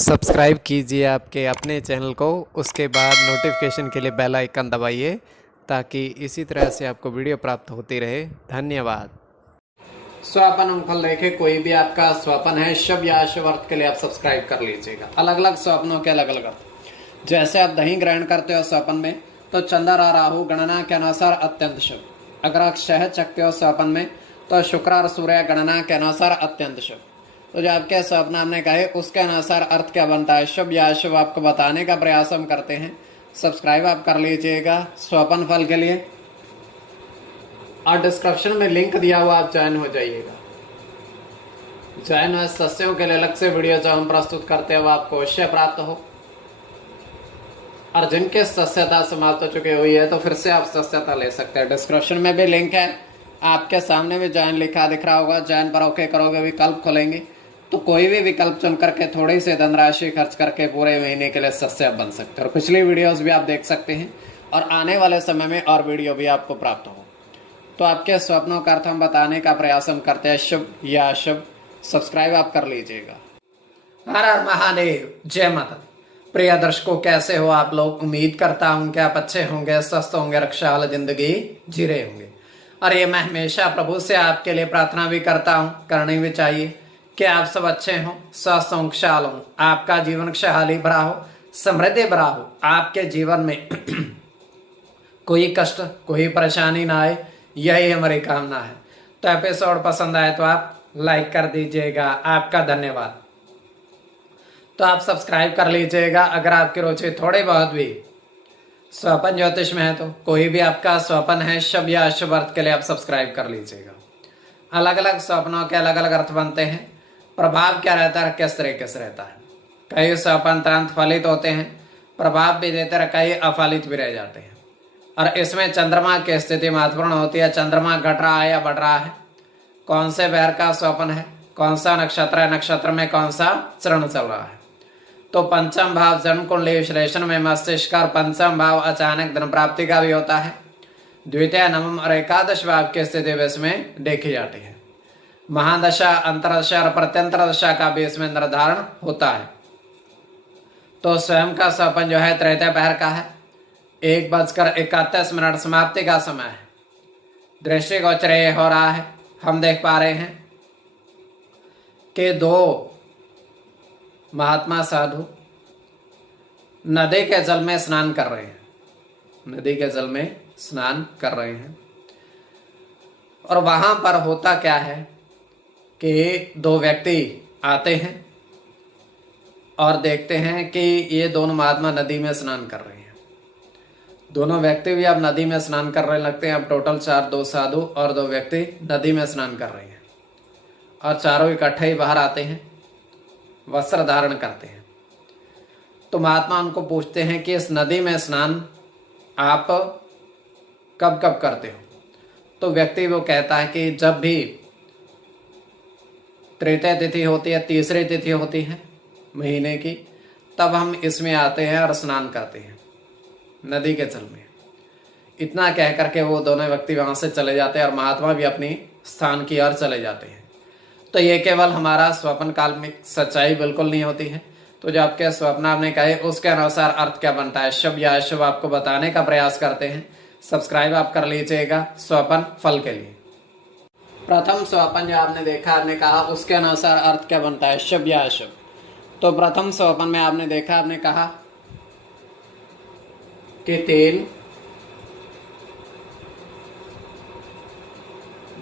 Subscribe कीजिए आपके अपने चैनल को, उसके बाद नोटिफिकेशन के लिए बेल आइकन दबाइए ताकि इसी तरह से आपको वीडियो प्राप्त होती रहे। धन्यवाद। स्वपन अंगफल रेखे कोई भी आपका स्वपन है, शुभ या अशुभ अर्थ के लिए आप सब्सक्राइब कर लीजिएगा। अलग अलग स्वप्नों के अलग अलग अर्थ। जैसे आप दही ग्रहण करते हो स्वपन में, तो चंद्र और राहु गणना के अनुसार अत्यंत शुभ। अगर आप शहद चखते हो स्वपन में, तो शुक्र और सूर्य गणना के अनुसार अत्यंत शुभ। तो जो आपके स्वप्न हमने कहे उसके अनुसार अर्थ क्या बनता है, शुभ या अशुभ, आपको बताने का प्रयास हम करते हैं। सब्सक्राइब आप कर लीजिएगा स्वपन फल के लिए, और डिस्क्रिप्शन में लिंक दिया हुआ, आप ज्वाइन हो जाइएगा। ज्वाइन हुए सस्यों के लिए अलग से वीडियो जो हम प्रस्तुत करते हैं वो आपको अवश्य प्राप्त हो। और जिनके सस्यता समाप्त हो चुकी हुई है तो फिर से आप सस्यता ले सकते हैं। डिस्क्रिप्शन में भी लिंक है, आपके सामने भी ज्वाइन लिखा दिख रहा होगा। ज्वाइन पर ओके करोगे, विकल्प खोलेंगे तो कोई भी विकल्प चुन करके थोड़ी सी धनराशि खर्च करके पूरे महीने के लिए सस्य आप बन सकते हैं। और पिछली वीडियोस भी आप देख सकते हैं, और आने वाले समय में और वीडियो भी आपको प्राप्त हो। तो आपके स्वप्नों का अर्थ हम बताने का प्रयास हम करते हैं, शुभ या अशुभ। सब्सक्राइब आप कर लीजिएगा। हर हर महादेव, जय माता। प्रिय दर्शकों, कैसे हो आप लोग? उम्मीद करता हूं कि आप अच्छे होंगे, स्वस्थ होंगे, रक्षा वाली जिंदगी जी रहे होंगे। और ये मैं हमेशा प्रभु से आपके लिए प्रार्थना भी करता हूं, करनी भी चाहिए, कि आप सब अच्छे हों, स्वस्थ हों, खुशहाल हों, आपका जीवन खुशहाली भरा हो, समृद्धि भरा हो, आपके जीवन में कोई कष्ट, कोई परेशानी ना आए, यही हमारी कामना है। तो एपिसोड पसंद आए तो आप लाइक कर दीजिएगा, आपका धन्यवाद। तो आप सब्सक्राइब कर लीजिएगा। अगर आपकी रुचि थोड़ी बहुत भी स्वपन ज्योतिष में है तो कोई भी आपका स्वपन है, शुभ या अशुभ अर्थ के लिए आप सब्सक्राइब कर लीजिएगा। अलग अलग स्वप्नों के अलग अलग अर्थ बनते हैं। प्रभाव क्या रहता है, किस तरीके से रहता है। कई स्वपन तुरंत फलित होते हैं, प्रभाव भी देते हैं, कई अफलित भी रह जाते हैं। और इसमें चंद्रमा की स्थिति महत्वपूर्ण होती है। चंद्रमा घट रहा है या बढ़ रहा है, कौन से पैर का स्वपन है, कौन सा नक्षत्र है, नक्षत्र में कौन सा चरण चल रहा है। तो पंचम भाव जन्म कुंडली विश्लेषण में मस्तिष्क और पंचम भाव अचानक धन प्राप्ति का भी होता है। द्वितीय, नवम और एकादश भाव की स्थिति भी इसमें देखी जाती है। महादशा, अंतरदशा और प्रत्यंतर दशा का भी इसमें निर्धारण होता है। तो स्वयं का स्वपन जो है तृतीय पहर का है, 1:31 समाप्ति का समय है। दृष्टिगोचर हो रहा है, हम देख पा रहे हैं कि दो महात्मा साधु नदी के जल में स्नान कर रहे हैं, नदी के जल में स्नान कर रहे हैं। और वहां पर होता क्या है कि दो व्यक्ति आते हैं और देखते हैं कि ये दोनों महात्मा नदी में स्नान कर रहे हैं। दोनों व्यक्ति भी अब नदी में स्नान कर रहे लगते हैं। अब टोटल 4, 2 साधु और 2 व्यक्ति नदी में स्नान कर रहे हैं। और चारों इकट्ठे ही बाहर आते हैं, वस्त्र धारण करते हैं। तो महात्मा उनको पूछते हैं कि इस नदी में स्नान आप कब कब करते हो। तो व्यक्ति वो कहता है कि जब भी तृतीय तिथि होती है, तीसरी तिथि होती है महीने की, तब हम इसमें आते हैं और स्नान करते हैं नदी के जल में। इतना कह करके वो दोनों व्यक्ति वहां से चले जाते हैं और महात्मा भी अपनी स्थान की ओर चले जाते हैं। तो ये केवल हमारा स्वप्न काल में सच्चाई बिल्कुल नहीं होती है। तो जो आपके स्वप्न आपने कहे उसके अनुसार अर्थ क्या बनता है, शुभ या अशुभ, आपको बताने का प्रयास करते हैं। सब्सक्राइब आप कर लीजिएगा स्वपन फल के लिए। प्रथम स्वपन जो आपने देखा, आपने कहा उसके अनुसार अर्थ क्या बनता है, शुभ या अशुभ। तो प्रथम स्वपन में आपने देखा, आपने कहा कि 3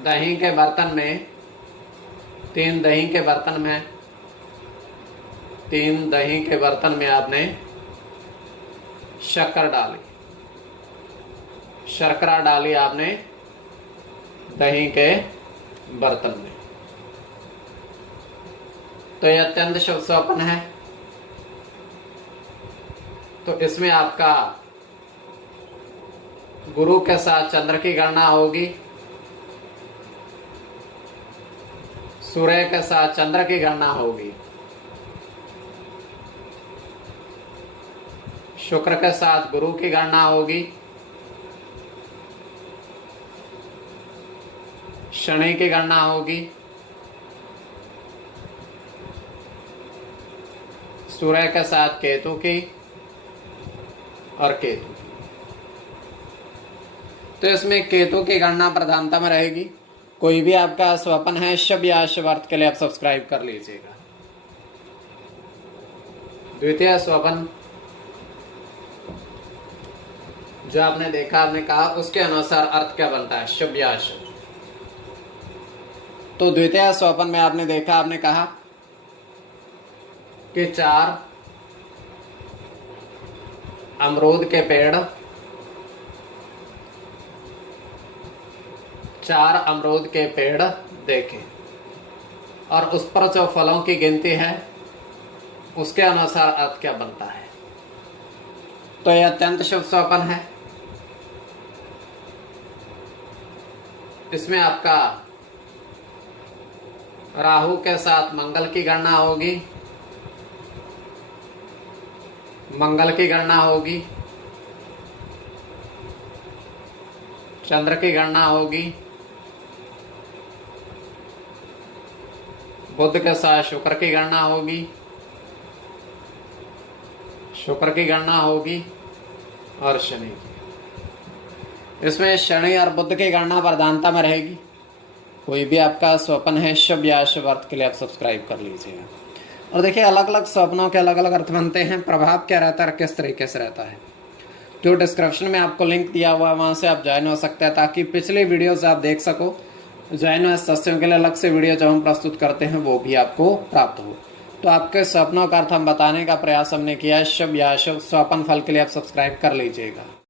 दही के बर्तन में, 3 दही के बर्तन में, 3 दही के बर्तन में आपने शक्कर डाली, शर्करा डाली आपने दही के बर्तन में। तो यह अत्यंत शुभ स्वप्न है। तो इसमें आपका गुरु के साथ चंद्र की गणना होगी, सूर्य के साथ चंद्र की गणना होगी, शुक्र के साथ गुरु की गणना होगी, शनि की गणना होगी, सूर्य के साथ केतु की और केतु की। तो इसमें केतु की गणना प्रधानता में रहेगी। कोई भी आपका स्वप्न है शुभ या अशुभ अर्थ के लिए आप सब्सक्राइब कर लीजिएगा। द्वितीय स्वप्न जो आपने देखा, आपने कहा, उसके अनुसार अर्थ क्या बनता है, शुभ या अशुभ। तो द्वितीय स्वप्न में आपने देखा, आपने कहा कि 4 अमरूद के पेड़, 4 अमरूद के पेड़ देखे और उस पर जो फलों की गिनती है उसके अनुसार अर्थ क्या बनता है। तो यह अत्यंत शुभ स्वप्न है। इसमें आपका राहु के साथ मंगल की गणना होगी, मंगल की गणना होगी, चंद्र की गणना होगी, बुध के साथ शुक्र की गणना होगी, शुक्र की गणना होगी और शनि की। इसमें शनि और बुध की गणना प्रधानता में रहेगी। कोई भी आपका स्वप्न है शुभ या अशुभ अर्थ के लिए आप सब्सक्राइब कर लीजिएगा। और देखिए, अलग अलग स्वप्नों के अलग अलग अर्थ बनते हैं। प्रभाव क्या रहता है, किस तरीके से रहता है, जो डिस्क्रिप्शन में आपको लिंक दिया हुआ है वहां से आप ज्वाइन हो सकते हैं, ताकि पिछले वीडियोस आप देख सको। ज्वाइन हुए सदस्यों के लिए अलग से वीडियो जो हम प्रस्तुत करते हैं वो भी आपको प्राप्त हो। तो आपके स्वप्नों का अर्थ हम बताने का प्रयास हमने किया है। शुभ या अशुभ स्वप्न फल के लिए आप सब्सक्राइब कर लीजिएगा।